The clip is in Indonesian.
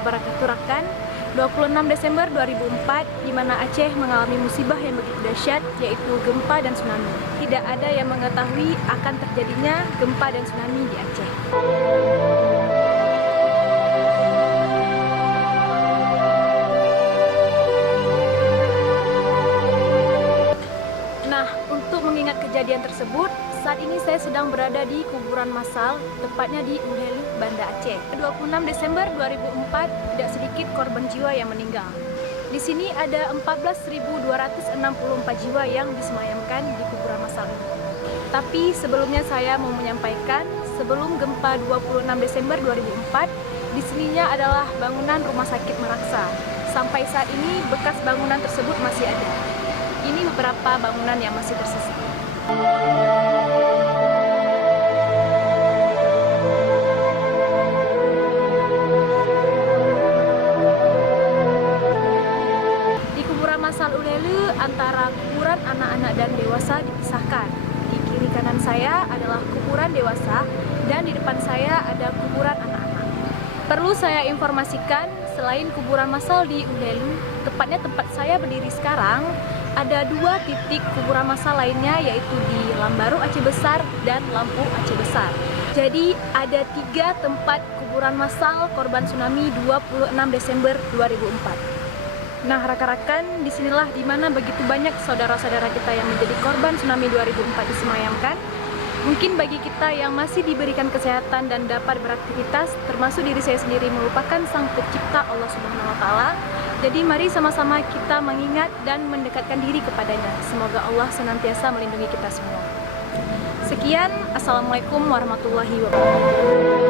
wabarakatuh rekan. 26 Desember 2004 di mana Aceh mengalami musibah yang begitu dahsyat, yaitu gempa dan tsunami. Tidak ada yang mengetahui akan terjadinya gempa dan tsunami di Aceh. Nah, untuk mengingat kejadian tersebut, saat ini saya sedang berada di kuburan massal, tepatnya di Uhelu, Banda Aceh. 26 Desember 2004, tidak sedikit korban jiwa yang meninggal. Di sini ada 14.264 jiwa yang disemayamkan di kuburan massal ini. Tapi sebelumnya saya mau menyampaikan, sebelum gempa 26 Desember 2004, di sininya adalah bangunan Rumah Sakit Meraksa. Sampai saat ini bekas bangunan tersebut masih ada. Ini beberapa bangunan yang masih tersisa. Di kuburan massal Uhelu, antara kuburan anak-anak dan dewasa dipisahkan. Di kiri kanan saya adalah kuburan dewasa dan di depan saya ada kuburan anak-anak. Perlu saya informasikan, selain kuburan massal di Uhelu, tepatnya tempat saya berdiri sekarang, ada 2 titik kuburan massal lainnya, yaitu di Lambaru Aceh Besar dan Lampu Aceh Besar. Jadi ada 3 tempat kuburan massal korban tsunami 26 Desember 2004. Nah, rekan-rekan, disinilah dimana begitu banyak saudara-saudara kita yang menjadi korban tsunami 2004 disemayamkan. Mungkin bagi kita yang masih diberikan kesehatan dan dapat beraktivitas, termasuk diri saya sendiri, merupakan Sang Pencipta Allah Subhanahu wa Ta'ala. Jadi mari sama-sama kita mengingat dan mendekatkan diri kepadanya. Semoga Allah senantiasa melindungi kita semua. Sekian, Assalamualaikum warahmatullahi wabarakatuh.